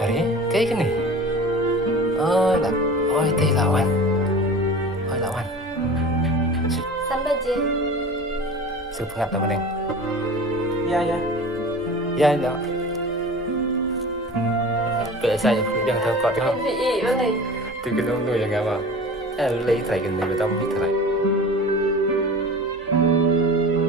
Đấy, cái này ơi là ôi tây lão anh ôi lão anh Sampai je. sự ngặt tầm này Iya ya. ya đó biasa yang terkot PI mana? từ cái nông nuôi yang apa lấy thầy cái này người ta biết thầy